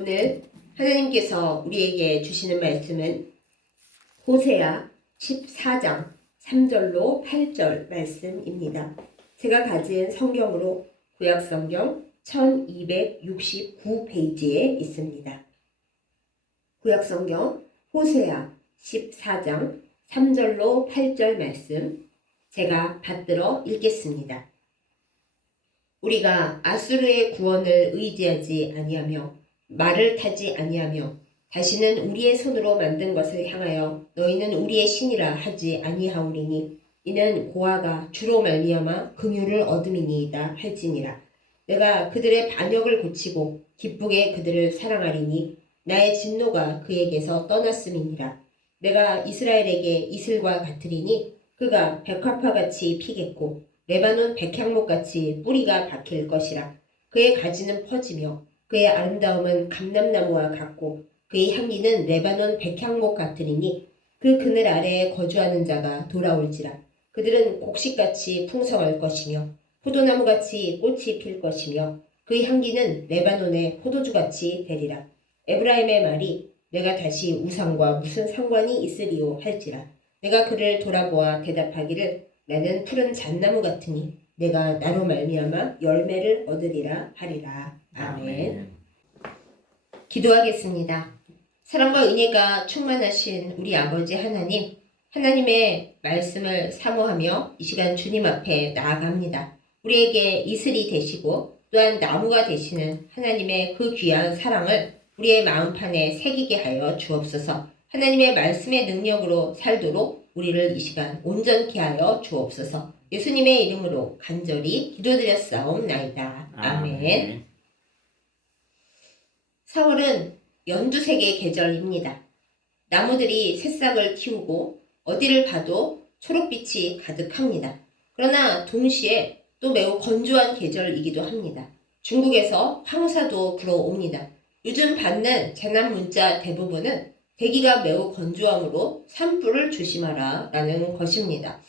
오늘 하나님께서 우리에게 주시는 말씀은 호세아 14장 3절로 8절 말씀입니다. 제가 가진 성경으로 구약성경 1269페이지에 있습니다. 구약성경 호세아 14장 3절로 8절 말씀 제가 받들어 읽겠습니다. 우리가 아수르의 구원을 의지하지 아니하며 말을 타지 아니하며 다시는 우리의 손으로 만든 것을 향하여 너희는 우리의 신이라 하지 아니하오리니 이는 고아가 주로 말미암아 긍휼을 얻음이니이다 할지니라. 내가 그들의 반역을 고치고 기쁘게 그들을 사랑하리니 나의 진노가 그에게서 떠났음이니라. 내가 이스라엘에게 이슬과 같으리니 그가 백합화같이 피겠고 레바논 백향목같이 뿌리가 박힐 것이라. 그의 가지는 퍼지며 그의 아름다움은 감람나무와 같고 그의 향기는 레바논 백향목 같으리니 그 그늘 아래에 거주하는 자가 돌아올지라. 그들은 곡식같이 풍성할 것이며 포도나무같이 꽃이 필 것이며 그의 향기는 레바논의 포도주같이 되리라. 에브라임의 말이 내가 다시 우상과 무슨 상관이 있으리요 할지라. 내가 그를 돌아보아 대답하기를 나는 푸른 잣나무 같으니 내가 나로 말미암아 열매를 얻으리라 하리라. 아멘. 기도하겠습니다. 사랑과 은혜가 충만하신 우리 아버지 하나님, 하나님의 말씀을 사모하며 이 시간 주님 앞에 나아갑니다. 우리에게 이슬이 되시고 또한 나무가 되시는 하나님의 그 귀한 사랑을 우리의 마음판에 새기게 하여 주옵소서. 하나님의 말씀의 능력으로 살도록 우리를 이 시간 온전케 하여 주옵소서. 예수님의 이름으로 간절히 기도드렸사옵나이다. 아멘. 4월은 연두색의 계절입니다. 나무들이 새싹을 틔우고 어디를 봐도 초록빛이 가득합니다. 그러나 동시에 또 매우 건조한 계절이기도 합니다. 중국에서 황사도 불어옵니다. 요즘 받는 재난 문자 대부분은 대기가 매우 건조함으로 산불을 조심하라 라는 것입니다.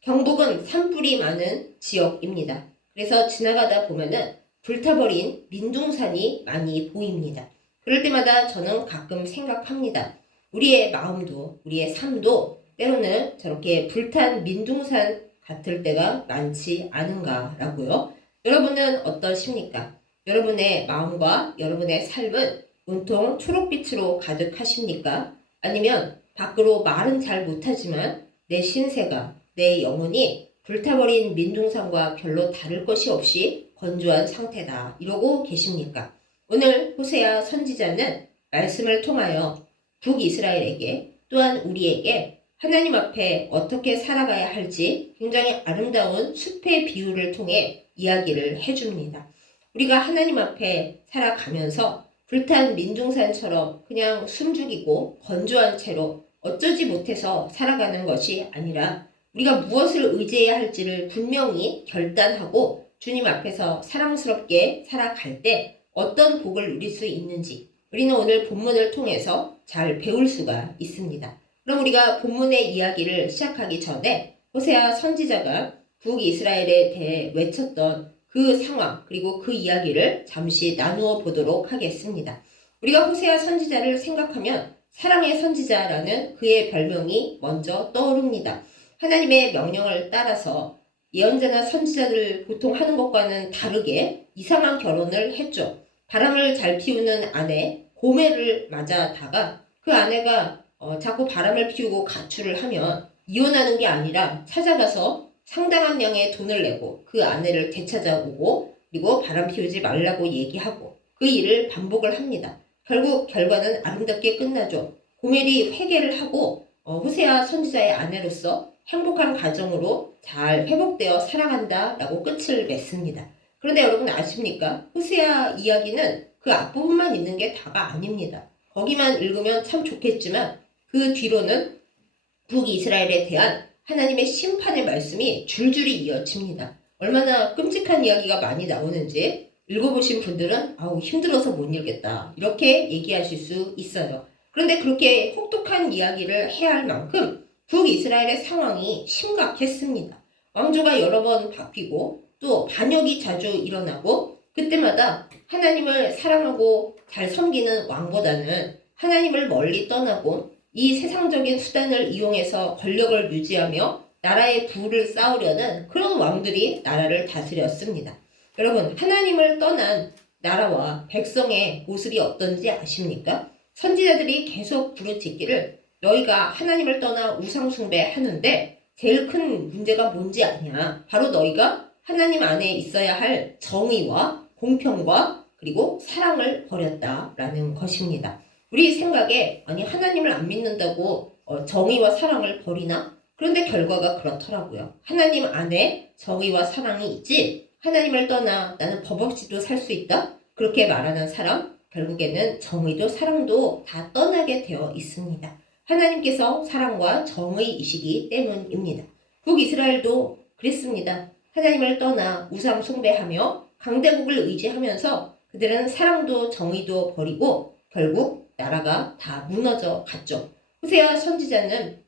경북은 산불이 많은 지역입니다. 그래서 지나가다 보면은 불타버린 민둥산이 많이 보입니다. 그럴 때마다 저는 가끔 생각합니다. 우리의 마음도 우리의 삶도 때로는 저렇게 불탄 민둥산 같을 때가 많지 않은가라고요. 여러분은 어떠십니까? 여러분의 마음과 여러분의 삶은 온통 초록빛으로 가득하십니까? 아니면 밖으로 말은 잘 못하지만 내 신세가, 내 영혼이 불타버린 민둥산과 별로 다를 것이 없이 건조한 상태다 이러고 계십니까? 오늘 호세아 선지자는 말씀을 통하여 북이스라엘에게 또한 우리에게 하나님 앞에 어떻게 살아가야 할지 굉장히 아름다운 숲의 비유를 통해 이야기를 해줍니다. 우리가 하나님 앞에 살아가면서 불탄 민둥산처럼 그냥 숨죽이고 건조한 채로 어쩌지 못해서 살아가는 것이 아니라 우리가 무엇을 의지해야 할지를 분명히 결단하고 주님 앞에서 사랑스럽게 살아갈 때 어떤 복을 누릴 수 있는지 우리는 오늘 본문을 통해서 잘 배울 수가 있습니다. 그럼 우리가 본문의 이야기를 시작하기 전에 호세아 선지자가 북이스라엘에 대해 외쳤던 그 상황 그리고 그 이야기를 잠시 나누어 보도록 하겠습니다. 우리가 호세아 선지자를 생각하면 사랑의 선지자라는 그의 별명이 먼저 떠오릅니다. 하나님의 명령을 따라서 예언자나 선지자들 보통 하는 것과는 다르게 이상한 결혼을 했죠. 바람을 잘 피우는 아내 고멜을 맞아다가 그 아내가 자꾸 바람을 피우고 가출을 하면 이혼하는 게 아니라 찾아가서 상당한 양의 돈을 내고 그 아내를 되찾아오고 그리고 바람 피우지 말라고 얘기하고 그 일을 반복을 합니다. 결국 결과는 아름답게 끝나죠. 고멜이 회개를 하고 호세아 선지자의 아내로서 행복한 가정으로 잘 회복되어 살아간다라고 끝을 맺습니다. 그런데 여러분 아십니까? 호세아 이야기는 그 앞부분만 있는 게 다가 아닙니다. 거기만 읽으면 참 좋겠지만 그 뒤로는 북이스라엘에 대한 하나님의 심판의 말씀이 줄줄이 이어집니다. 얼마나 끔찍한 이야기가 많이 나오는지 읽어보신 분들은 아우 힘들어서 못 읽겠다 이렇게 얘기하실 수 있어요. 그런데 그렇게 혹독한 이야기를 해야 할 만큼 북이스라엘의 상황이 심각했습니다. 왕조가 여러 번 바뀌고 또 반역이 자주 일어나고 그때마다 하나님을 사랑하고 잘 섬기는 왕보다는 하나님을 멀리 떠나고 이 세상적인 수단을 이용해서 권력을 유지하며 나라의 부를 쌓으려는 그런 왕들이 나라를 다스렸습니다. 여러분, 하나님을 떠난 나라와 백성의 모습이 어떤지 아십니까? 선지자들이 계속 부르짖기를 너희가 하나님을 떠나 우상숭배하는데 제일 큰 문제가 뭔지 아냐? 바로 너희가 하나님 안에 있어야 할 정의와 공평과 그리고 사랑을 버렸다라는 것입니다. 우리 생각에 아니 하나님을 안 믿는다고 정의와 사랑을 버리나? 그런데 결과가 그렇더라고요. 하나님 안에 정의와 사랑이 있지 하나님을 떠나 나는 법 없이도 살 수 있다? 그렇게 말하는 사람 결국에는 정의도 사랑도 다 떠나게 되어 있습니다. 하나님께서 사랑과 정의이시기 때문입니다. 북이스라엘도 그랬습니다. 하나님을 떠나 우상 숭배하며 강대국을 의지하면서 그들은 사랑도 정의도 버리고 결국 나라가 다 무너져 갔죠. 호세아 선지자는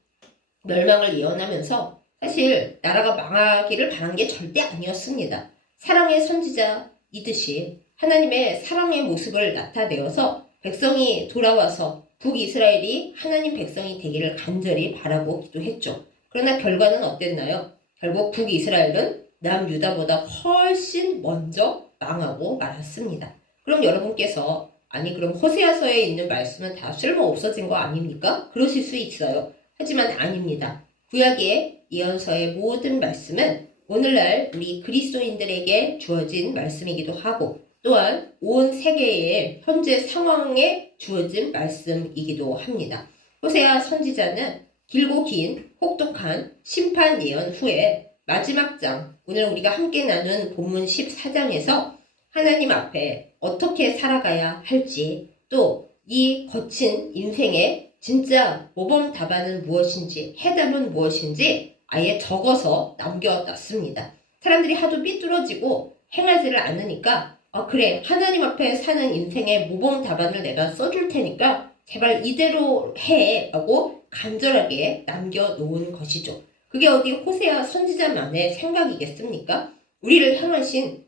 멸망을 예언하면서 사실 나라가 망하기를 바란 게 절대 아니었습니다. 사랑의 선지자이듯이 하나님의 사랑의 모습을 나타내어서 백성이 돌아와서 북이스라엘이 하나님 백성이 되기를 간절히 바라고 기도했죠. 그러나 결과는 어땠나요? 결국 북이스라엘은 남유다보다 훨씬 먼저 망하고 말았습니다. 그럼 여러분께서 아니 그럼 호세아서에 있는 말씀은 다 쓸모 없어진 거 아닙니까? 그러실 수 있어요. 하지만 아닙니다. 구약의 예언서의 모든 말씀은 오늘날 우리 그리스도인들에게 주어진 말씀이기도 하고 또한 온 세계의 현재 상황에 주어진 말씀이기도 합니다. 호세아 선지자는 길고 긴 혹독한 심판 예언 후에 마지막 장, 오늘 우리가 함께 나눈 본문 14장에서 하나님 앞에 어떻게 살아가야 할지 또 이 거친 인생의 진짜 모범 답안은 무엇인지 해답은 무엇인지 아예 적어서 남겨놨습니다. 사람들이 하도 삐뚤어지고 행하지를 않으니까 그래 하나님 앞에 사는 인생의 모범 답안을 내가 써줄 테니까 제발 이대로 해 라고 간절하게 남겨놓은 것이죠. 그게 어디 호세아 선지자만의 생각이겠습니까? 우리를 향하신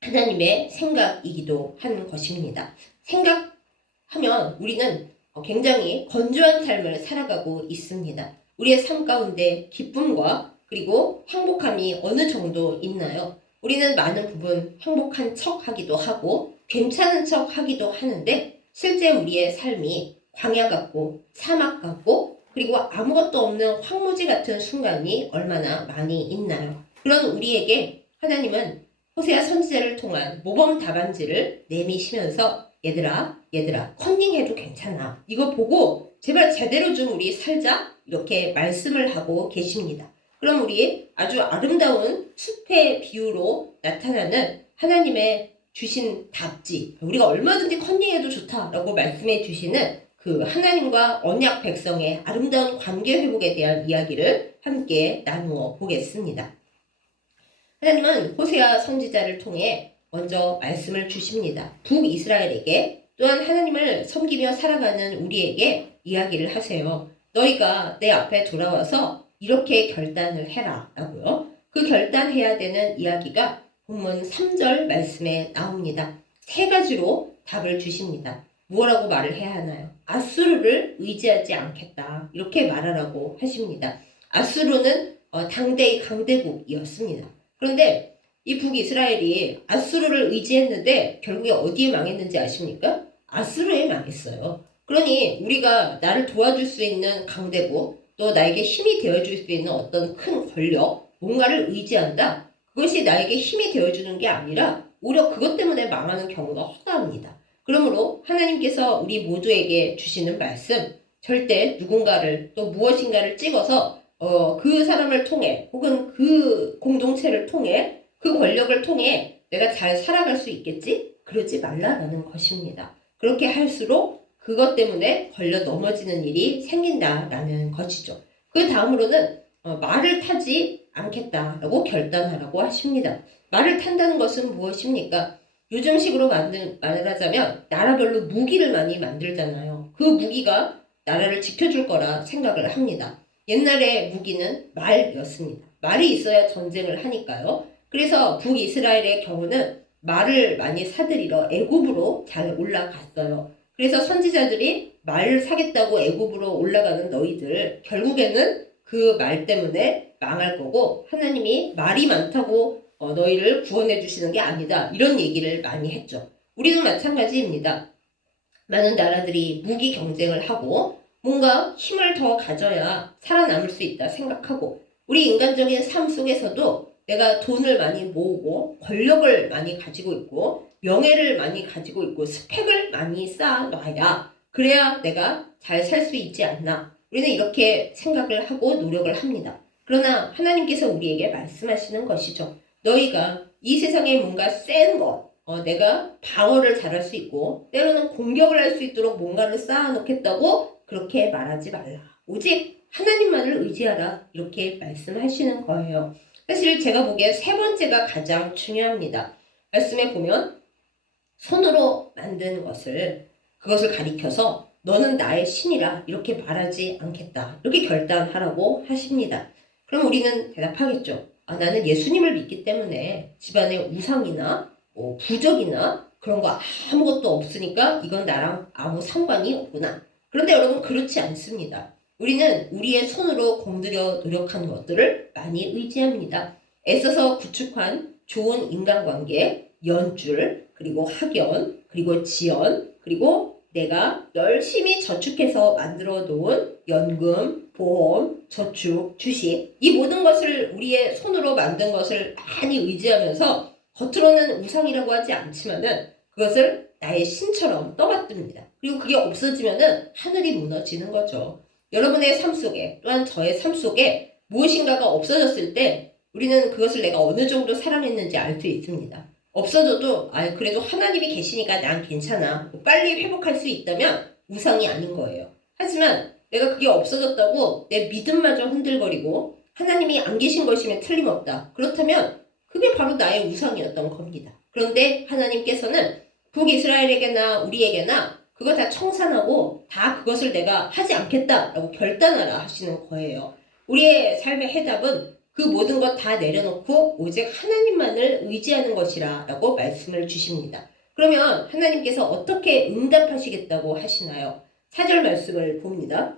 하나님의 생각이기도 한 것입니다. 생각하면 우리는 굉장히 건조한 삶을 살아가고 있습니다. 우리의 삶 가운데 기쁨과 그리고 행복함이 어느 정도 있나요? 우리는 많은 부분 행복한 척 하기도 하고 괜찮은 척 하기도 하는데 실제 우리의 삶이 광야 같고 사막 같고 그리고 아무것도 없는 황무지 같은 순간이 얼마나 많이 있나요? 그런 우리에게 하나님은 호세아 선지자를 통한 모범 답안지를 내미시면서 얘들아 컨닝해도 괜찮아. 이거 보고 제발 제대로 좀 우리 살자. 이렇게 말씀을 하고 계십니다. 그럼 우리 아주 아름다운 숲의 비유로 나타나는 하나님의 주신 답지 우리가 얼마든지 컨닝해도 좋다라고 말씀해 주시는 그 하나님과 언약 백성의 아름다운 관계 회복에 대한 이야기를 함께 나누어 보겠습니다. 하나님은 호세아 선지자를 통해 먼저 말씀을 주십니다. 북이스라엘에게 또한 하나님을 섬기며 살아가는 우리에게 이야기를 하세요. 너희가 내 앞에 돌아와서 이렇게 결단을 해라 라고요. 그 결단해야 되는 이야기가 본문 3절 말씀에 나옵니다. 세 가지로 답을 주십니다. 뭐라고 말을 해야 하나요? 아수르를 의지하지 않겠다 이렇게 말하라고 하십니다. 아수르는 당대의 강대국이었습니다. 그런데 이 북이스라엘이 아수르를 의지했는데 결국에 어디에 망했는지 아십니까? 아수르에 망했어요. 그러니 우리가 나를 도와줄 수 있는 강대국 또 나에게 힘이 되어줄 수 있는 어떤 큰 권력 뭔가를 의지한다. 그것이 나에게 힘이 되어주는 게 아니라 오히려 그것 때문에 망하는 경우가 허다합니다. 그러므로 하나님께서 우리 모두에게 주시는 말씀 절대 누군가를 또 무엇인가를 찍어서 그 사람을 통해 혹은 그 공동체를 통해 그 권력을 통해 내가 잘 살아갈 수 있겠지? 그러지 말라라는 것입니다. 그렇게 할수록 그것 때문에 걸려 넘어지는 일이 생긴다라는 것이죠. 그 다음으로는 말을 타지 않겠다라고 결단하라고 하십니다. 말을 탄다는 것은 무엇입니까? 요즘식으로 말하자면 나라별로 무기를 많이 만들잖아요. 그 무기가 나라를 지켜줄 거라 생각을 합니다. 옛날에 무기는 말이었습니다. 말이 있어야 전쟁을 하니까요. 그래서 북이스라엘의 경우는 말을 많이 사들이러 애굽으로 잘 올라갔어요. 그래서 선지자들이 말을 사겠다고 애굽으로 올라가는 너희들 결국에는 그 말 때문에 망할 거고 하나님이 말이 많다고 너희를 구원해 주시는 게 아니다. 이런 얘기를 많이 했죠. 우리도 마찬가지입니다. 많은 나라들이 무기 경쟁을 하고 뭔가 힘을 더 가져야 살아남을 수 있다 생각하고 우리 인간적인 삶 속에서도 내가 돈을 많이 모으고 권력을 많이 가지고 있고 명예를 많이 가지고 있고 스펙을 많이 쌓아놔야 그래야 내가 잘 살 수 있지 않나. 우리는 이렇게 생각을 하고 노력을 합니다. 그러나 하나님께서 우리에게 말씀하시는 것이죠. 너희가 이 세상에 뭔가 센 것, 내가 방어를 잘할 수 있고 때로는 공격을 할 수 있도록 뭔가를 쌓아놓겠다고 그렇게 말하지 말라. 오직 하나님만을 의지하라. 이렇게 말씀하시는 거예요. 사실 제가 보기에 세 번째가 가장 중요합니다. 말씀에 보면 손으로 만든 그것을 가리켜서 너는 나의 신이라 이렇게 말하지 않겠다. 이렇게 결단하라고 하십니다. 그럼 우리는 대답하겠죠. 나는 예수님을 믿기 때문에 집안에 우상이나 부적이나 그런 거 아무것도 없으니까 이건 나랑 아무 상관이 없구나. 그런데 여러분 그렇지 않습니다. 우리는 우리의 손으로 공들여 노력한 것들을 많이 의지합니다. 애써서 구축한 좋은 인간관계, 연줄, 그리고 학연, 그리고 지연, 그리고 내가 열심히 저축해서 만들어 놓은 연금, 보험, 저축, 주식 이 모든 것을 우리의 손으로 만든 것을 많이 의지하면서 겉으로는 우상이라고 하지 않지만은 그것을 나의 신처럼 떠받듭니다. 그리고 그게 없어지면은 하늘이 무너지는 거죠. 여러분의 삶 속에 또한 저의 삶 속에 무엇인가가 없어졌을 때 우리는 그것을 내가 어느 정도 사랑했는지 알 수 있습니다. 없어져도 그래도 하나님이 계시니까 난 괜찮아. 빨리 회복할 수 있다면 우상이 아닌 거예요. 하지만 내가 그게 없어졌다고 내 믿음마저 흔들거리고 하나님이 안 계신 것이면 틀림없다. 그렇다면 그게 바로 나의 우상이었던 겁니다. 그런데 하나님께서는 북이스라엘에게나 우리에게나 그거 다 청산하고 다 그것을 내가 하지 않겠다라고 결단하라 하시는 거예요. 우리의 삶의 해답은 그 모든 것 다 내려놓고 오직 하나님만을 의지하는 것이라 라고 말씀을 주십니다. 그러면 하나님께서 어떻게 응답하시겠다고 하시나요? 4절 말씀을 봅니다.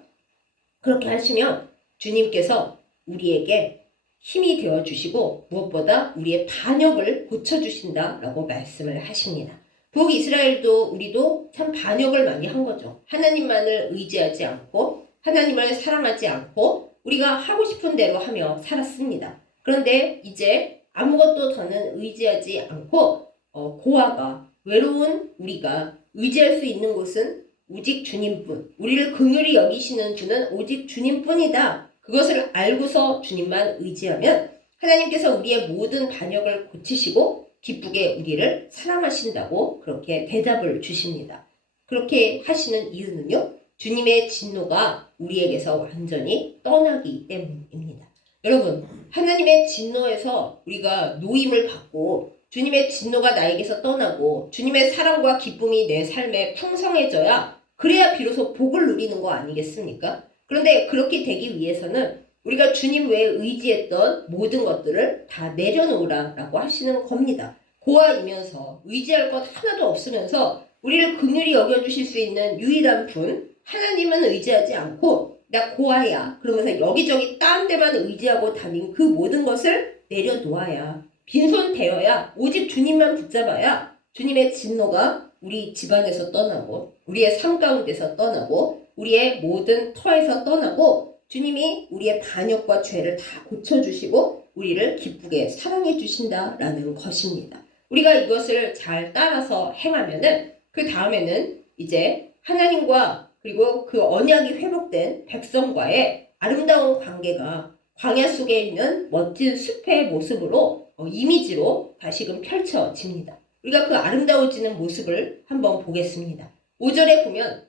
그렇게 하시면 주님께서 우리에게 힘이 되어주시고 무엇보다 우리의 반역을 고쳐주신다 라고 말씀을 하십니다. 북이스라엘도 우리도 참 반역을 많이 한 거죠. 하나님만을 의지하지 않고 하나님을 사랑하지 않고 우리가 하고 싶은 대로 하며 살았습니다. 그런데 이제 아무것도 더는 의지하지 않고 고아가 외로운 우리가 의지할 수 있는 곳은 오직 주님뿐. 우리를 긍휼히 여기시는 주는 오직 주님뿐이다. 그것을 알고서 주님만 의지하면 하나님께서 우리의 모든 반역을 고치시고 기쁘게 우리를 사랑하신다고 그렇게 대답을 주십니다. 그렇게 하시는 이유는요. 주님의 진노가 우리에게서 완전히 떠나기 때문입니다. 여러분, 하나님의 진노에서 우리가 노임을 받고 주님의 진노가 나에게서 떠나고 주님의 사랑과 기쁨이 내 삶에 풍성해져야 그래야 비로소 복을 누리는 거 아니겠습니까? 그런데 그렇게 되기 위해서는 우리가 주님 외에 의지했던 모든 것들을 다 내려놓으라라고 하시는 겁니다. 고아이면서 의지할 것 하나도 없으면서 우리를 긍휼히 여겨주실 수 있는 유일한 분 하나님은 의지하지 않고 나 고아야 그러면서 여기저기 딴 데만 의지하고 다닌 그 모든 것을 내려놓아야 빈손 되어야 오직 주님만 붙잡아야 주님의 진노가 우리 집안에서 떠나고 우리의 삶 가운데서 떠나고 우리의 모든 터에서 떠나고 주님이 우리의 반역과 죄를 다 고쳐주시고 우리를 기쁘게 사랑해 주신다라는 것입니다. 우리가 이것을 잘 따라서 행하면은 그 다음에는 이제 하나님과 그리고 그 언약이 회복된 백성과의 아름다운 관계가 광야 속에 있는 멋진 숲의 모습으로 이미지로 다시금 펼쳐집니다. 우리가 그 아름다워지는 모습을 한번 보겠습니다. 5절에 보면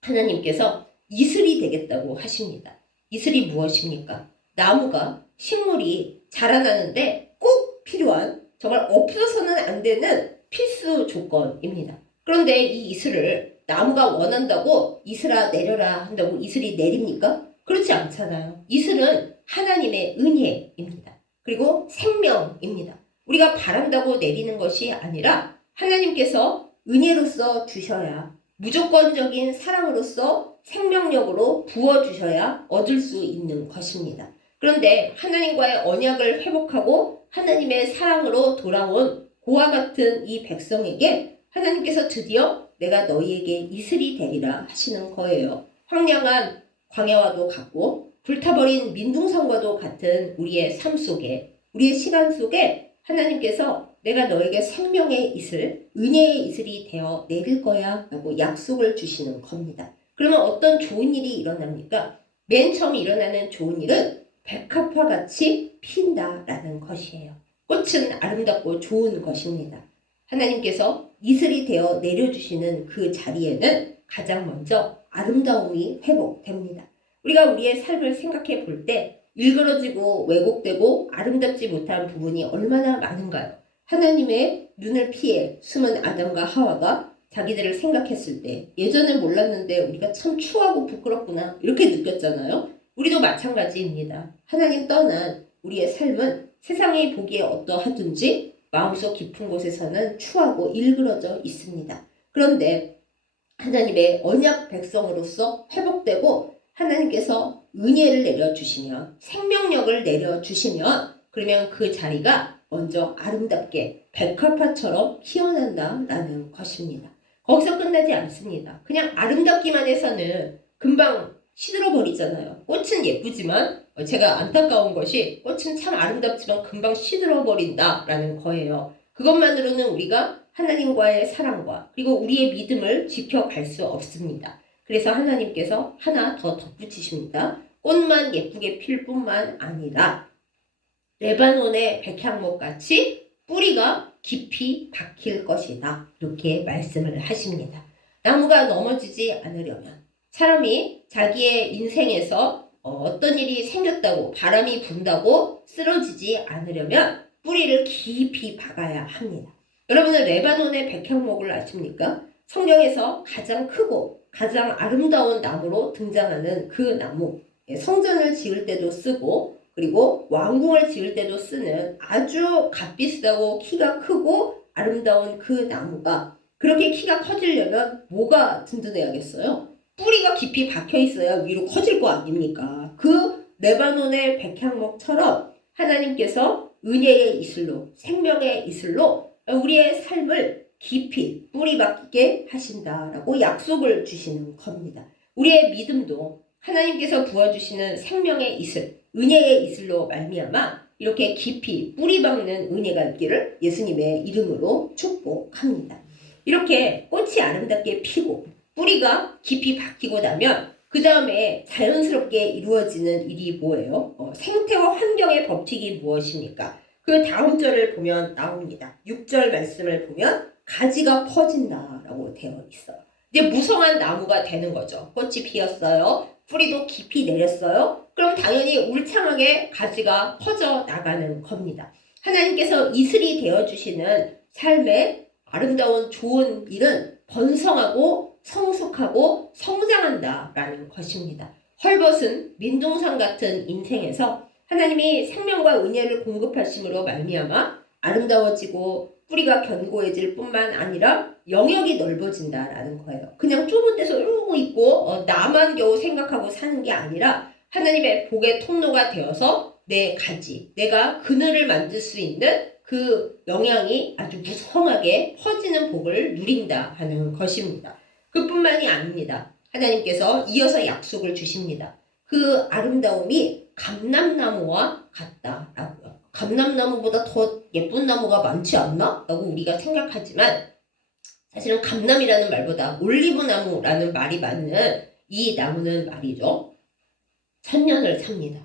하나님께서 이슬이 되겠다고 하십니다. 이슬이 무엇입니까? 나무가 식물이 자라나는데 꼭 필요한 정말 없어서는 안 되는 필수 조건입니다. 그런데 이 이슬을 나무가 원한다고 이슬아 내려라 한다고 이슬이 내립니까? 그렇지 않잖아요. 이슬은 하나님의 은혜입니다. 그리고 생명입니다. 우리가 바란다고 내리는 것이 아니라 하나님께서 은혜로서 주셔야, 무조건적인 사랑으로서 생명력으로 부어주셔야 얻을 수 있는 것입니다. 그런데 하나님과의 언약을 회복하고 하나님의 사랑으로 돌아온 고와 같은 이 백성에게 하나님께서 드디어 내가 너희에게 이슬이 되리라 하시는 거예요. 황량한 광야와도 같고 불타버린 민둥산과도 같은 우리의 삶 속에, 우리의 시간 속에 하나님께서 내가 너에게 생명의 이슬, 은혜의 이슬이 되어 내릴 거야 라고 약속을 주시는 겁니다. 그러면 어떤 좋은 일이 일어납니까? 맨 처음 일어나는 좋은 일은 백합화 같이 핀다라는 것이에요. 꽃은 아름답고 좋은 것입니다. 하나님께서 이슬이 되어 내려주시는 그 자리에는 가장 먼저 아름다움이 회복됩니다. 우리가 우리의 삶을 생각해 볼 때 일그러지고 왜곡되고 아름답지 못한 부분이 얼마나 많은가요? 하나님의 눈을 피해 숨은 아담과 하와가 자기들을 생각했을 때 예전에 몰랐는데 우리가 참 추하고 부끄럽구나 이렇게 느꼈잖아요. 우리도 마찬가지입니다. 하나님 떠난 우리의 삶은 세상이 보기에 어떠하든지 마음속 깊은 곳에서는 추하고 일그러져 있습니다. 그런데 하나님의 언약 백성으로서 회복되고 하나님께서 은혜를 내려주시면, 생명력을 내려주시면, 그러면 그 자리가 먼저 아름답게 백합화처럼 피어난다라는 것입니다. 거기서 끝나지 않습니다. 그냥 아름답기만 해서는 금방 시들어버리잖아요. 꽃은 예쁘지만 제가 안타까운 것이 꽃은 참 아름답지만 금방 시들어버린다라는 거예요. 그것만으로는 우리가 하나님과의 사랑과 그리고 우리의 믿음을 지켜갈 수 없습니다. 그래서 하나님께서 하나 더 덧붙이십니다. 꽃만 예쁘게 필 뿐만 아니라 레바논의 백향목 같이 뿌리가 깊이 박힐 것이다. 이렇게 말씀을 하십니다. 나무가 넘어지지 않으려면, 사람이 자기의 인생에서 어떤 일이 생겼다고 바람이 분다고 쓰러지지 않으려면 뿌리를 깊이 박아야 합니다. 여러분은 레바논의 백향목을 아십니까? 성경에서 가장 크고 가장 아름다운 나무로 등장하는 그 나무, 성전을 지을 때도 쓰고 그리고 왕궁을 지을 때도 쓰는 아주 값비싸고 키가 크고 아름다운 그 나무가 그렇게 키가 커지려면 뭐가 든든해야겠어요? 뿌리가 깊이 박혀 있어야 위로 커질 거 아닙니까? 그 레바논의 백향목처럼 하나님께서 은혜의 이슬로, 생명의 이슬로 우리의 삶을 깊이 뿌리 박히게 하신다라고 약속을 주시는 겁니다. 우리의 믿음도 하나님께서 부어주시는 생명의 이슬, 은혜의 이슬로 말미암아 이렇게 깊이 뿌리 박는 은혜가 있기를 예수님의 이름으로 축복합니다. 이렇게 꽃이 아름답게 피고 뿌리가 깊이 박히고 나면 그 다음에 자연스럽게 이루어지는 일이 뭐예요? 생태와 환경의 법칙이 무엇입니까? 그 다음 절을 보면 나옵니다. 6절 말씀을 보면 가지가 퍼진다라고 되어 있어요. 이제 무성한 나무가 되는 거죠. 꽃이 피었어요. 뿌리도 깊이 내렸어요. 그럼 당연히 울창하게 가지가 퍼져 나가는 겁니다. 하나님께서 이슬이 되어주시는 삶의 아름다운 좋은 일은 번성하고 성숙하고 성장한다라는 것입니다. 헐벗은 민둥산 같은 인생에서 하나님이 생명과 은혜를 공급하심으로 말미암아 아름다워지고 뿌리가 견고해질 뿐만 아니라 영역이 넓어진다라는 거예요. 그냥 좁은 데서 이러고 있고 나만 겨우 생각하고 사는 게 아니라 하나님의 복의 통로가 되어서 내 가지, 내가 그늘을 만들 수 있는 그 영향이 아주 무성하게 퍼지는 복을 누린다 하는 것입니다. 그뿐만이 아닙니다. 하나님께서 이어서 약속을 주십니다. 그 아름다움이 감람나무와 같다라고요. 감람나무보다 더 예쁜 나무가 많지 않나? 라고 우리가 생각하지만 사실은 감람이라는 말보다 올리브나무라는 말이 맞는 이 나무는 말이죠. 천년을 삽니다.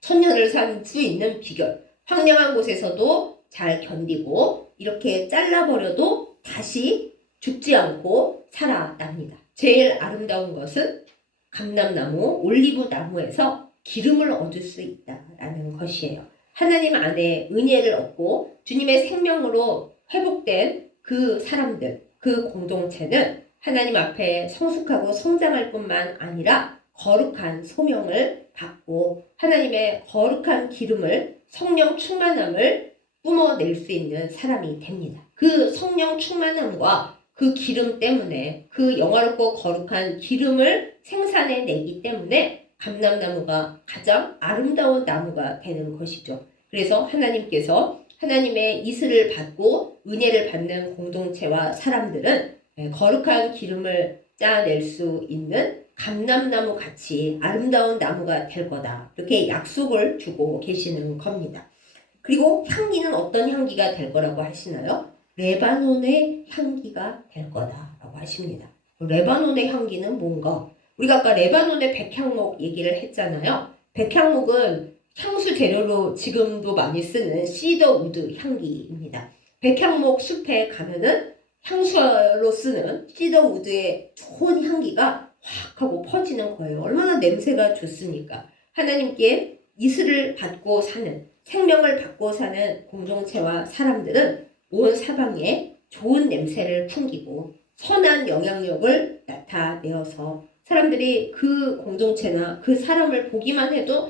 천년을 살 수 있는 비결. 황량한 곳에서도 잘 견디고 이렇게 잘라버려도 다시 죽지 않고 살아납니다. 제일 아름다운 것은 감람나무, 올리브나무에서 기름을 얻을 수 있다라는 것이에요. 하나님 안에 은혜를 얻고 주님의 생명으로 회복된 그 사람들, 그 공동체는 하나님 앞에 성숙하고 성장할 뿐만 아니라 거룩한 소명을 받고 하나님의 거룩한 기름을, 성령 충만함을 뿜어낼 수 있는 사람이 됩니다. 그 성령 충만함과 그 기름 때문에 그 영화롭고 거룩한 기름을 생산해내기 때문에 감람나무가 가장 아름다운 나무가 되는 것이죠. 그래서 하나님께서 하나님의 이슬을 받고 은혜를 받는 공동체와 사람들은 거룩한 기름을 짜낼 수 있는 감람나무 같이 아름다운 나무가 될 거다. 이렇게 약속을 주고 계시는 겁니다. 그리고 향기는 어떤 향기가 될 거라고 하시나요? 레바논의 향기가 될 거다라고 하십니다. 레바논의 향기는 뭔가? 우리가 아까 레바논의 백향목 얘기를 했잖아요. 백향목은 향수 재료로 지금도 많이 쓰는 시더 우드 향기입니다. 백향목 숲에 가면은 향수로 쓰는 시더 우드의 좋은 향기가 확 하고 퍼지는 거예요. 얼마나 냄새가 좋습니까? 하나님께 이슬을 받고 사는, 생명을 받고 사는 공동체와 사람들은 온 사방에 좋은 냄새를 풍기고 선한 영향력을 나타내어서 사람들이 그 공동체나 그 사람을 보기만 해도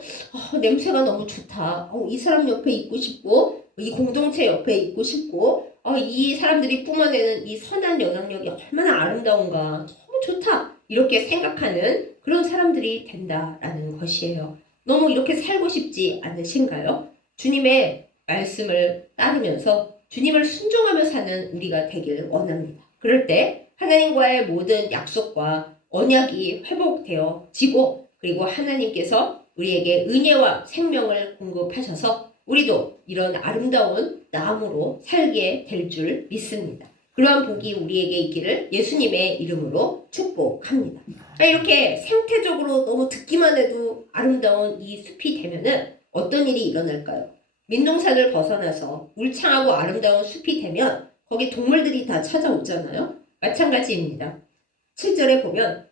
냄새가 너무 좋다. 이 사람 옆에 있고 싶고 이 공동체 옆에 있고 싶고 이 사람들이 뿜어내는 이 선한 영향력이 얼마나 아름다운가. 너무 좋다. 이렇게 생각하는 그런 사람들이 된다라는 것이에요. 너무 이렇게 살고 싶지 않으신가요? 주님의 말씀을 따르면서 주님을 순종하며 사는 우리가 되길 원합니다. 그럴 때 하나님과의 모든 약속과 언약이 회복되어지고 그리고 하나님께서 우리에게 은혜와 생명을 공급하셔서 우리도 이런 아름다운 나무로 살게 될 줄 믿습니다. 그러한 복이 우리에게 있기를 예수님의 이름으로 축복합니다. 이렇게 생태적으로 너무 듣기만 해도 아름다운 이 숲이 되면은 어떤 일이 일어날까요? 민둥산을 벗어나서 울창하고 아름다운 숲이 되면 거기 동물들이 다 찾아오잖아요. 마찬가지입니다. 7절에 보면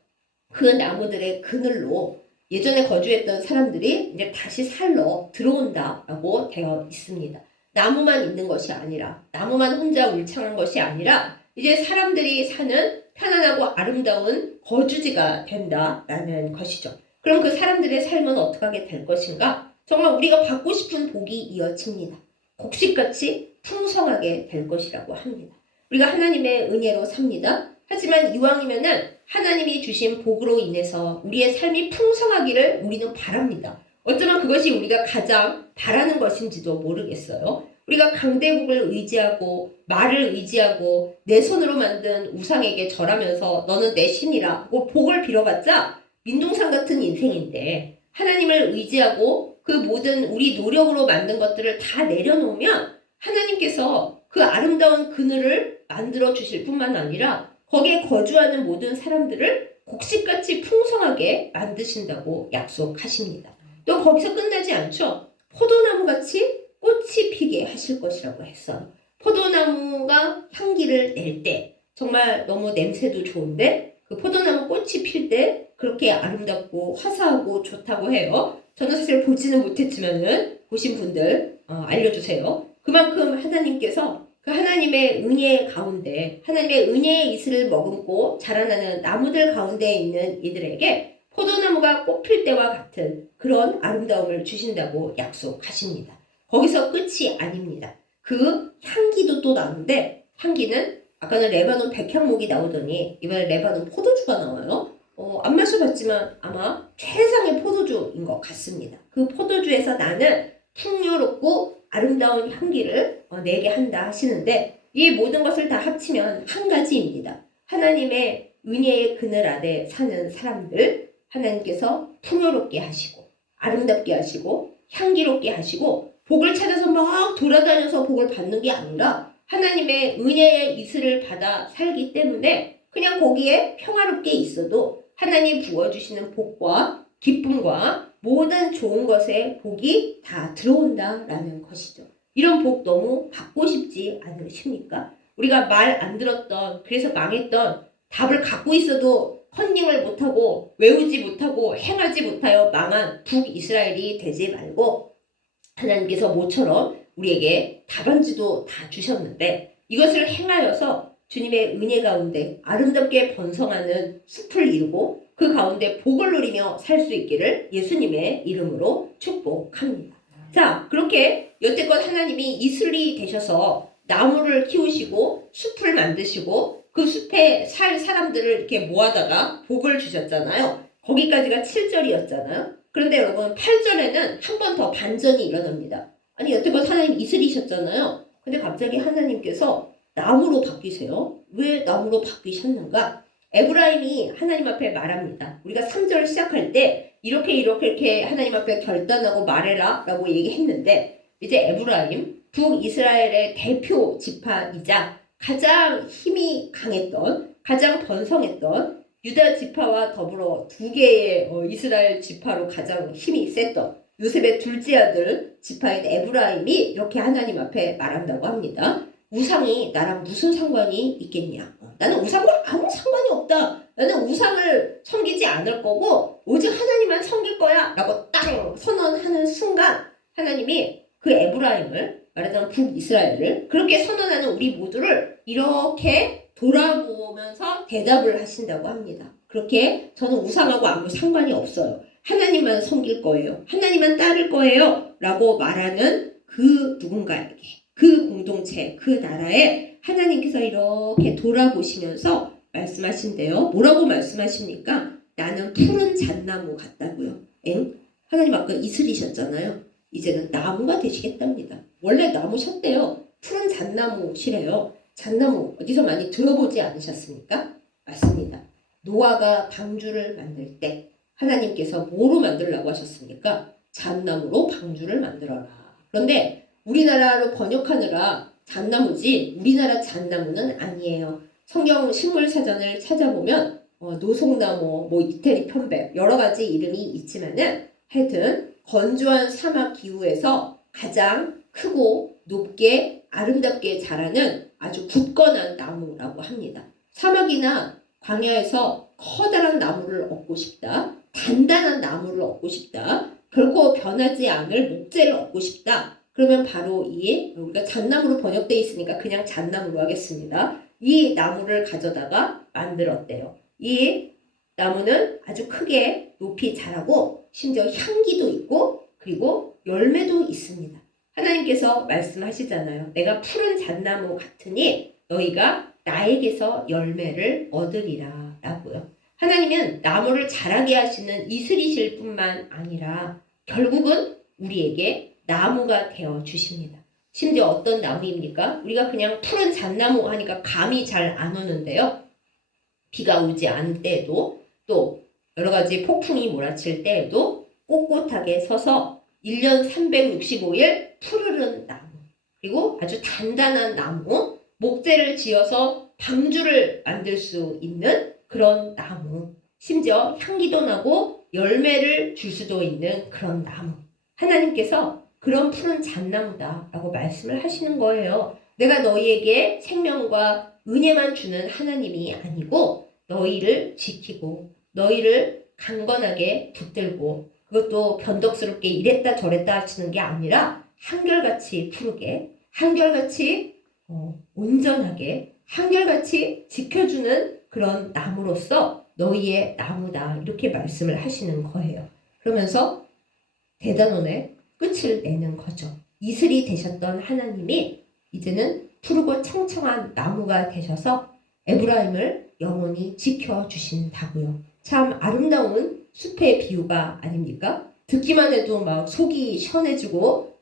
그 나무들의 그늘로 예전에 거주했던 사람들이 이제 다시 살러 들어온다라고 되어 있습니다. 나무만 있는 것이 아니라 나무만 혼자 울창한 것이 아니라 이제 사람들이 사는 편안하고 아름다운 거주지가 된다라는 것이죠. 그럼 그 사람들의 삶은 어떻게 하게 될 것인가? 정말 우리가 받고 싶은 복이 이어집니다. 곡식같이 풍성하게 될 것이라고 합니다. 우리가 하나님의 은혜로 삽니다. 하지만 이왕이면은 하나님이 주신 복으로 인해서 우리의 삶이 풍성하기를 우리는 바랍니다. 어쩌면 그것이 우리가 가장 바라는 것인지도 모르겠어요. 우리가 강대국을 의지하고 말을 의지하고 내 손으로 만든 우상에게 절하면서 너는 내 신이라고 복을 빌어봤자 민둥산 같은 인생인데 하나님을 의지하고 그 모든 우리 노력으로 만든 것들을 다 내려놓으면 하나님께서 그 아름다운 그늘을 만들어 주실 뿐만 아니라 거기에 거주하는 모든 사람들을 곡식같이 풍성하게 만드신다고 약속하십니다. 또 거기서 끝나지 않죠. 포도나무같이 꽃이 피게 하실 것이라고 했어요. 포도나무가 향기를 낼 때 정말 너무 냄새도 좋은데 그 포도나무 꽃이 필 때 그렇게 아름답고 화사하고 좋다고 해요. 저는 사실 보지는 못했지만은 보신 분들 알려주세요. 그만큼 하나님께서 그 하나님의 은혜 가운데 하나님의 은혜의 이슬을 머금고 자라나는 나무들 가운데 있는 이들에게 포도나무가 꽃필 때와 같은 그런 아름다움을 주신다고 약속하십니다. 거기서 끝이 아닙니다. 그 향기도 또 나오는데 향기는 아까는 레바논 백향목이 나오더니 이번에 레바논 포도주가 나와요. 안 마셔봤지만 아마 최상의 포도주인 것 같습니다. 그 포도주에서 나는 풍요롭고 아름다운 향기를 내게 한다 하시는데 이 모든 것을 다 합치면 한 가지입니다. 하나님의 은혜의 그늘 아래 사는 사람들 하나님께서 풍요롭게 하시고 아름답게 하시고 향기롭게 하시고 복을 찾아서 막 돌아다녀서 복을 받는 게 아니라 하나님의 은혜의 이슬을 받아 살기 때문에 그냥 거기에 평화롭게 있어도 하나님 부어주시는 복과 기쁨과 모든 좋은 것에 복이 다 들어온다라는 것이죠. 이런 복 너무 받고 싶지 않으십니까? 우리가 말 안 들었던 그래서 망했던 답을 갖고 있어도 컨닝을 못하고 외우지 못하고 행하지 못하여 망한 북이스라엘이 되지 말고 하나님께서 모처럼 우리에게 답안지도 다 주셨는데 이것을 행하여서 주님의 은혜 가운데 아름답게 번성하는 숲을 이루고 그 가운데 복을 누리며 살 수 있기를 예수님의 이름으로 축복합니다. 자, 그렇게 여태껏 하나님이 이슬이 되셔서 나무를 키우시고 숲을 만드시고 그 숲에 살 사람들을 이렇게 모아다가 복을 주셨잖아요. 거기까지가 7절이었잖아요. 그런데 여러분 8절에는 한 번 더 반전이 일어납니다. 아니 여태껏 하나님 이슬이셨잖아요. 근데 갑자기 하나님께서 나무로 바뀌세요. 왜 나무로 바뀌셨는가? 에브라임이 하나님 앞에 말합니다. 우리가 3절 시작할 때 이렇게 하나님 앞에 결단하고 말해라 라고 얘기했는데 이제 에브라임 북이스라엘의 대표 지파이자 가장 힘이 강했던 가장 번성했던 유다 지파와 더불어 두 개의 이스라엘 지파로 가장 힘이 셌던 요셉의 둘째 아들 지파인 에브라임이 이렇게 하나님 앞에 말한다고 합니다. 우상이 나랑 무슨 상관이 있겠냐? 나는 우상과 아무 상관이 없다. 나는 우상을 섬기지 않을 거고 오직 하나님만 섬길 거야 라고 딱 선언하는 순간 하나님이 그 에브라임을 말하자면 북이스라엘을 그렇게 선언하는 우리 모두를 이렇게 돌아보면서 대답을 하신다고 합니다. 그렇게 저는 우상하고 아무 상관이 없어요. 하나님만 섬길 거예요. 하나님만 따를 거예요. 라고 말하는 그 누군가에게 그 공동체, 그 나라에 하나님께서 이렇게 돌아보시면서 말씀하신대요. 뭐라고 말씀하십니까? 나는 푸른 잣나무 같다고요. 하나님 아까 이슬이셨잖아요. 이제는 나무가 되시겠답니다. 원래 나무셨대요. 푸른 잣나무시래요. 잣나무 어디서 많이 들어보지 않으셨습니까? 맞습니다. 노아가 방주를 만들 때 하나님께서 뭐로 만들라고 하셨습니까? 잣나무로 방주를 만들어라. 그런데 우리나라로 번역하느라 잣나무지 우리나라 잣나무는 아니에요. 성경 식물사전을 찾아보면 노송나무, 이태리 편백 여러 가지 이름이 있지만은 하여튼 건조한 사막 기후에서 가장 크고 높게 아름답게 자라는 아주 굳건한 나무라고 합니다. 사막이나 광야에서 커다란 나무를 얻고 싶다. 단단한 나무를 얻고 싶다. 결코 변하지 않을 목재를 얻고 싶다. 그러면 바로 우리가 잣나무로 번역되어 있으니까 그냥 잣나무로 하겠습니다. 이 나무를 가져다가 만들었대요. 이 나무는 아주 크게 높이 자라고 심지어 향기도 있고 그리고 열매도 있습니다. 하나님께서 말씀하시잖아요. 내가 푸른 잣나무 같으니 너희가 나에게서 열매를 얻으리라 라고요. 하나님은 나무를 자라게 하시는 이슬이실 뿐만 아니라 결국은 우리에게 나무가 되어 주십니다. 심지어 어떤 나무입니까? 우리가 그냥 푸른 잣나무 하니까 감이 잘 안 오는데요. 비가 오지 않을 때에도 또 여러 가지 폭풍이 몰아칠 때에도 꼿꼿하게 서서 1년 365일 푸르른 나무 그리고 아주 단단한 나무 목재를 지어서 방주를 만들 수 있는 그런 나무 심지어 향기도 나고 열매를 줄 수도 있는 그런 나무 하나님께서 그런 푸른 잣나무다 라고 말씀을 하시는 거예요. 내가 너희에게 생명과 은혜만 주는 하나님이 아니고 너희를 지키고 너희를 강건하게 붙들고 그것도 변덕스럽게 이랬다 저랬다 하시는 게 아니라 한결같이 푸르게 한결같이 온전하게 한결같이 지켜주는 그런 나무로서 너희의 나무다 이렇게 말씀을 하시는 거예요. 그러면서 대단원의 끝을 내는 거죠. 이슬이 되셨던 하나님이 이제는 푸르고 청청한 나무가 되셔서 에브라임을 영원히 지켜주신다고요. 참 아름다운 숲의 비유가 아닙니까? 듣기만 해도 막 속이 시원해지고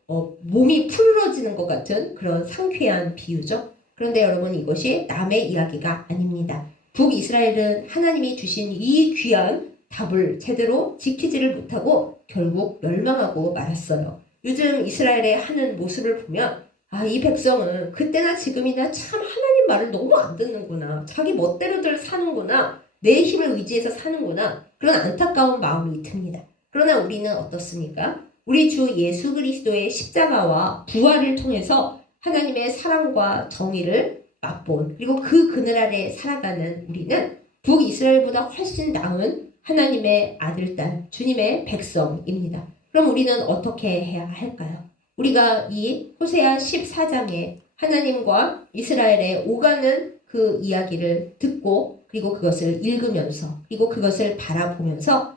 몸이 푸르러지는 것 같은 그런 상쾌한 비유죠. 그런데 여러분 이것이 남의 이야기가 아닙니다. 북이스라엘은 하나님이 주신 이 귀한 답을 제대로 지키지를 못하고 결국 멸망하고 말았어요. 요즘 이스라엘의 하는 모습을 보면 이 백성은 그때나 지금이나 참 하나님 말을 너무 안 듣는구나. 자기 멋대로들 사는구나. 내 힘을 의지해서 사는구나. 그런 안타까운 마음이 듭니다. 그러나 우리는 어떻습니까? 우리 주 예수 그리스도의 십자가와 부활을 통해서 하나님의 사랑과 정의를 맛본 그리고 그 그늘 아래 살아가는 우리는 북이스라엘보다 훨씬 나은 하나님의 아들, 딸, 주님의 백성입니다. 그럼 우리는 어떻게 해야 할까요? 우리가 이 호세아 14장에 하나님과 이스라엘의 오가는 그 이야기를 듣고 그리고 그것을 읽으면서 그리고 그것을 바라보면서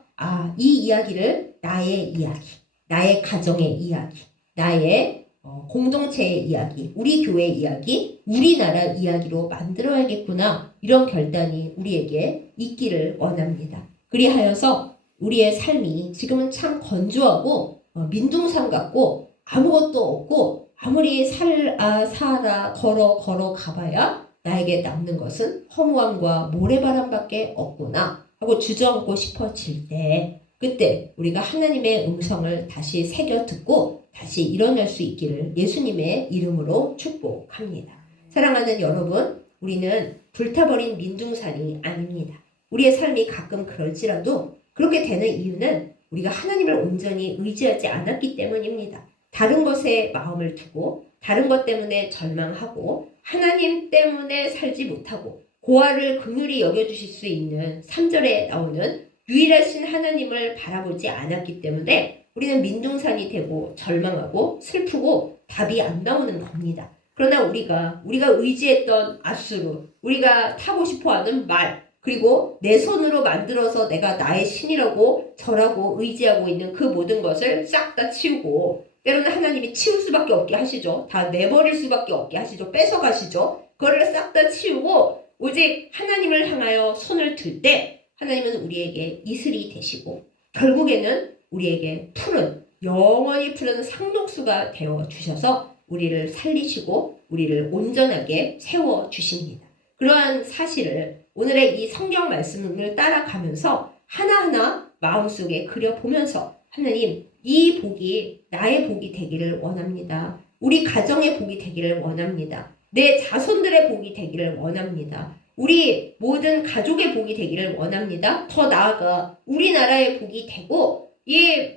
이 이야기를 나의 이야기, 나의 가정의 이야기, 나의 공동체의 이야기, 우리 교회 이야기, 우리나라 이야기로 만들어야겠구나. 이런 결단이 우리에게 있기를 원합니다. 그리하여서 우리의 삶이 지금은 참 건조하고 민둥산 같고 아무것도 없고 아무리 살아 걸어 가봐야 나에게 남는 것은 허무함과 모래바람밖에 없구나 하고 주저앉고 싶어질 때, 그때 우리가 하나님의 음성을 다시 새겨 듣고 다시 일어날 수 있기를 예수님의 이름으로 축복합니다. 사랑하는 여러분, 우리는 불타버린 민둥산이 아닙니다. 우리의 삶이 가끔 그럴지라도 그렇게 되는 이유는 우리가 하나님을 온전히 의지하지 않았기 때문입니다. 다른 것에 마음을 두고 다른 것 때문에 절망하고 하나님 때문에 살지 못하고 고아를 긍휼히 여겨주실 수 있는 3절에 나오는 유일하신 하나님을 바라보지 않았기 때문에 우리는 민둥산이 되고 절망하고 슬프고 답이 안 나오는 겁니다. 그러나 우리가 의지했던 아수르, 우리가 타고 싶어하는 말, 그리고 내 손으로 만들어서 내가 나의 신이라고 절하고 의지하고 있는 그 모든 것을 싹 다 치우고, 때로는 하나님이 치울 수밖에 없게 하시죠. 다 내버릴 수밖에 없게 하시죠. 뺏어가시죠. 그거를 싹 다 치우고 오직 하나님을 향하여 손을 들 때 하나님은 우리에게 이슬이 되시고 결국에는 우리에게 푸른, 영원히 푸른 상록수가 되어 주셔서 우리를 살리시고 우리를 온전하게 세워 주십니다. 그러한 사실을 오늘의 이 성경 말씀을 따라가면서 하나하나 마음속에 그려보면서 하나님, 이 복이 나의 복이 되기를 원합니다. 우리 가정의 복이 되기를 원합니다. 내 자손들의 복이 되기를 원합니다. 우리 모든 가족의 복이 되기를 원합니다. 더 나아가 우리나라의 복이 되고 이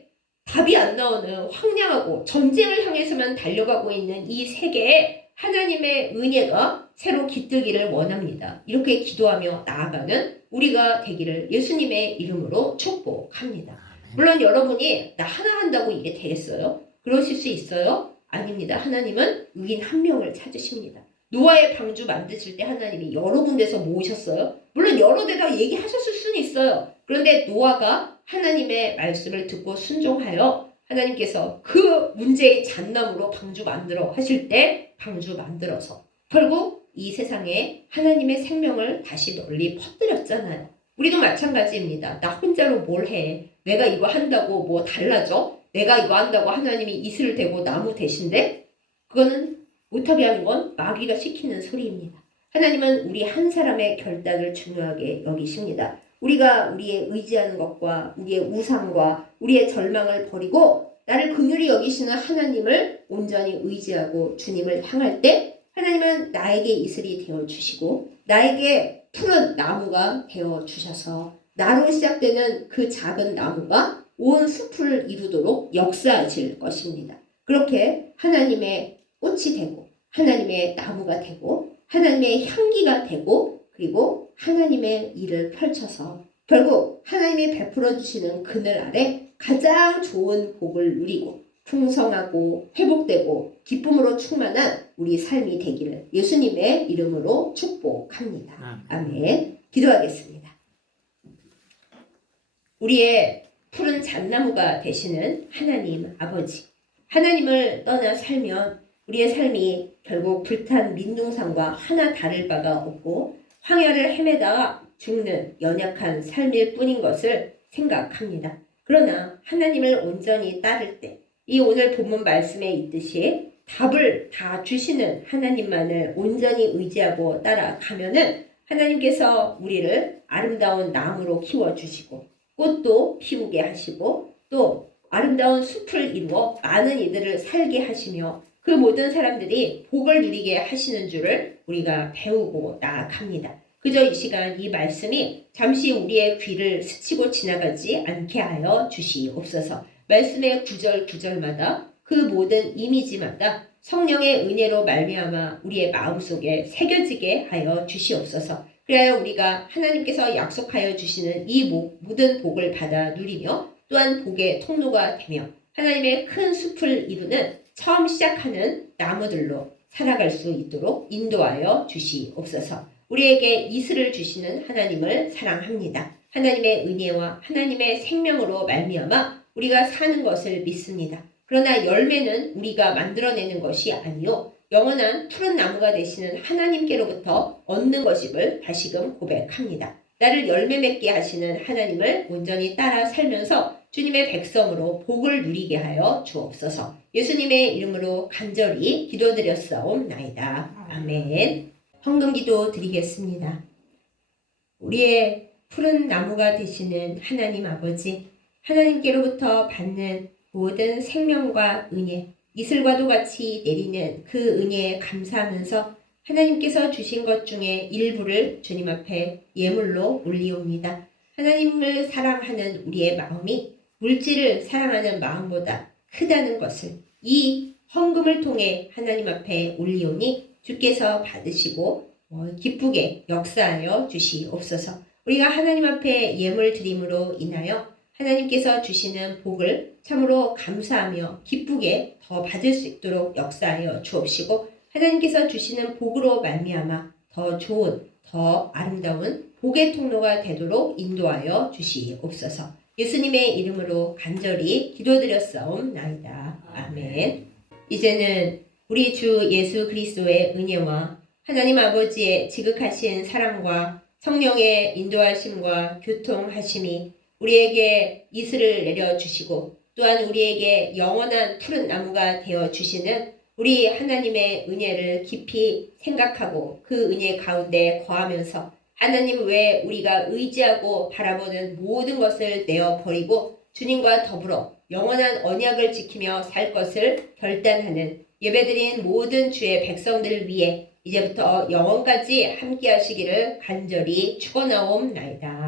답이 안 나오는 황량하고 전쟁을 향해서만 달려가고 있는 이 세계에 하나님의 은혜가 새로 깃들기를 원합니다. 이렇게 기도하며 나아가는 우리가 되기를 예수님의 이름으로 축복합니다. 물론 여러분이 나 하나 한다고 이게 되겠어요? 그러실 수 있어요? 아닙니다. 하나님은 의인 한 명을 찾으십니다. 노아의 방주 만드실 때 하나님이 여러 군데서 모으셨어요. 물론 여러 데다 얘기하셨을 수는 있어요. 그런데 노아가 하나님의 말씀을 듣고 순종하여 하나님께서 그 문제의 잣나무로 방주 만들어 하실 때 방주 만들어서 결국 이 세상에 하나님의 생명을 다시 널리 퍼뜨렸잖아요. 우리도 마찬가지입니다. 나 혼자로 뭘 해? 내가 이거 한다고 뭐 달라져? 내가 이거 한다고 하나님이 이슬을 대고 나무 대신데? 그거는 못하게 하는 건 마귀가 시키는 소리입니다. 하나님은 우리 한 사람의 결단을 중요하게 여기십니다. 우리가 우리의 의지하는 것과 우리의 우상과 우리의 절망을 버리고 나를 긍휼히 여기시는 하나님을 온전히 의지하고 주님을 향할 때 하나님은 나에게 이슬이 되어주시고 나에게 푸른 나무가 되어주셔서 나로 시작되는 그 작은 나무가 온 숲을 이루도록 역사하실 것입니다. 그렇게 하나님의 꽃이 되고 하나님의 나무가 되고 하나님의 향기가 되고 그리고 하나님의 일을 펼쳐서 결국 하나님이 베풀어 주시는 그늘 아래 가장 좋은 복을 누리고 풍성하고 회복되고 기쁨으로 충만한 우리 삶이 되기를 예수님의 이름으로 축복합니다. 아멘. 기도하겠습니다. 우리의 푸른 잣나무가 되시는 하나님 아버지, 하나님을 떠나 살면 우리의 삶이 결국 불탄 민둥산과 하나 다를 바가 없고 황야를 헤매다가 죽는 연약한 삶일 뿐인 것을 생각합니다. 그러나 하나님을 온전히 따를 때 이 오늘 본문 말씀에 있듯이 답을 다 주시는 하나님만을 온전히 의지하고 따라가면은 하나님께서 우리를 아름다운 나무로 키워주시고 꽃도 피우게 하시고 또 아름다운 숲을 이루어 많은 이들을 살게 하시며 그 모든 사람들이 복을 누리게 하시는 줄을 우리가 배우고 나아갑니다. 그저 이 시간 이 말씀이 잠시 우리의 귀를 스치고 지나가지 않게 하여 주시옵소서. 말씀의 구절마다 그 모든 이미지마다 성령의 은혜로 말미암아 우리의 마음속에 새겨지게 하여 주시옵소서. 그래야 우리가 하나님께서 약속하여 주시는 이 모든 복을 받아 누리며 또한 복의 통로가 되며 하나님의 큰 숲을 이루는 처음 시작하는 나무들로 살아갈 수 있도록 인도하여 주시옵소서. 우리에게 이슬을 주시는 하나님을 사랑합니다. 하나님의 은혜와 하나님의 생명으로 말미암아 우리가 사는 것을 믿습니다. 그러나 열매는 우리가 만들어내는 것이 아니요 영원한 푸른 나무가 되시는 하나님께로부터 얻는 것임을 다시금 고백합니다. 나를 열매 맺게 하시는 하나님을 온전히 따라 살면서 주님의 백성으로 복을 누리게 하여 주옵소서. 예수님의 이름으로 간절히 기도드렸사옵나이다. 아멘. 헌금기도 드리겠습니다. 우리의 푸른 나무가 되시는 하나님 아버지, 하나님께로부터 받는 모든 생명과 은혜, 이슬과도 같이 내리는 그 은혜에 감사하면서 하나님께서 주신 것 중에 일부를 주님 앞에 예물로 올리옵니다. 하나님을 사랑하는 우리의 마음이 물질을 사랑하는 마음보다 크다는 것을 이 헌금을 통해 하나님 앞에 올리오니 주께서 받으시고 기쁘게 역사하여 주시옵소서. 우리가 하나님 앞에 예물 드림으로 인하여 하나님께서 주시는 복을 참으로 감사하며 기쁘게 더 받을 수 있도록 역사하여 주옵시고 하나님께서 주시는 복으로 말미암아 더 좋은 더 아름다운 복의 통로가 되도록 인도하여 주시옵소서. 예수님의 이름으로 간절히 기도드렸사옵나이다. 아멘. 이제는 우리 주 예수 그리스도의 은혜와 하나님 아버지의 지극하신 사랑과 성령의 인도하심과 교통하심이 우리에게 이슬을 내려주시고 또한 우리에게 영원한 푸른 나무가 되어주시는 우리 하나님의 은혜를 깊이 생각하고 그 은혜 가운데 거하면서 하나님 외에 우리가 의지하고 바라보는 모든 것을 내어버리고 주님과 더불어 영원한 언약을 지키며 살 것을 결단하는 예배드린 모든 주의 백성들을 위해 이제부터 영원까지 함께 하시기를 간절히 축원하옵나이다.